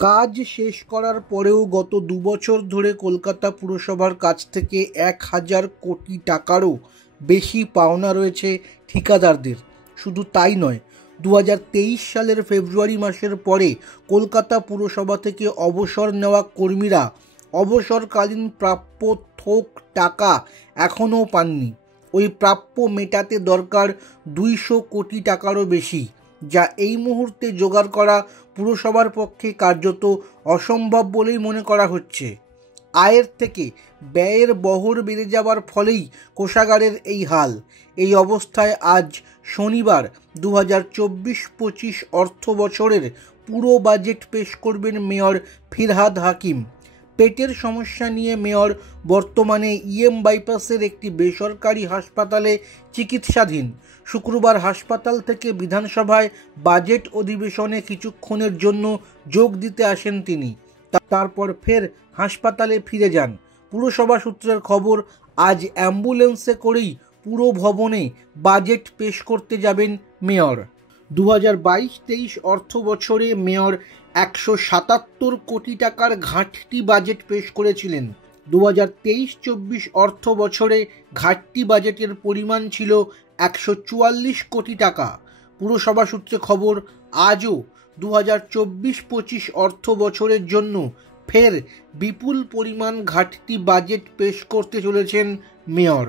কাজ শেষ করার পরেও গত ২ বছর ধরে কলকাতা পুরসভার কাছ থেকে ১,০০০ কোটি টাকারও বেশি পাওনা রয়েছে ঠিকাদারদের। শুধু তাই নয়, ২০২৩ সালের ফেব্রুয়ারি মাসের পরে কলকাতা পুরসভা থেকে অবসর নেওয়া কর্মীরা অবসরকালীন প্রাপ্য থোক টাকা এখনও পাননি। ওই প্রাপ্য মেটাতে দরকার ২০০ কোটি টাকারও বেশি, যা এই মুহূর্তে জোগাড় করা পুরসভার পক্ষে কার্যত অসম্ভব বলেই মনে করা হচ্ছে। আয়ের থেকে ব্যয়ের বহর বেড়ে যাওয়ার ফলেই কোষাগারের এই হাল। এই অবস্থায় আজ শনিবার ২০২৪-২৫ অর্থ বছরের পুরো বাজেট পেশ করবেন মেয়র ফিরহাদ হাকিম। পেটের সমস্যা নিয়ে মেয়র বর্তমানে বাইপাসের একটি বেসরকারি হাসপাতালে চিকিৎসাধীন। শুক্রবার হাসপাতাল থেকে বিধানসভায় বাজেট অধিবেশনে কিছুক্ষণের জন্য যোগ দিতে আসেন তিনি। তারপর ফের হাসপাতালে ফিরে যান। পুরসভা সূত্রের খবর, আজ অ্যাম্বুলেন্সে করেই পুরো ভবনে বাজেট পেশ করতে যাবেন মেয়র। ২০২২-২৩ অর্থ বছরে মেয়র ১৭৭ কোটি টাকার ঘাটতি বাজেট পেশ করেছিলেন। ২০২৩-২৪ অর্থ বছরে ঘাটতি বাজেটের পরিমাণ ছিল ১৪৪ কোটি টাকা। পুরসভা সূত্রে খবর, আজও ২০২৪-২৫ অর্থ বছরের জন্য ফের বিপুল পরিমাণ ঘাটতি বাজেট পেশ করতে চলেছেন মেয়র।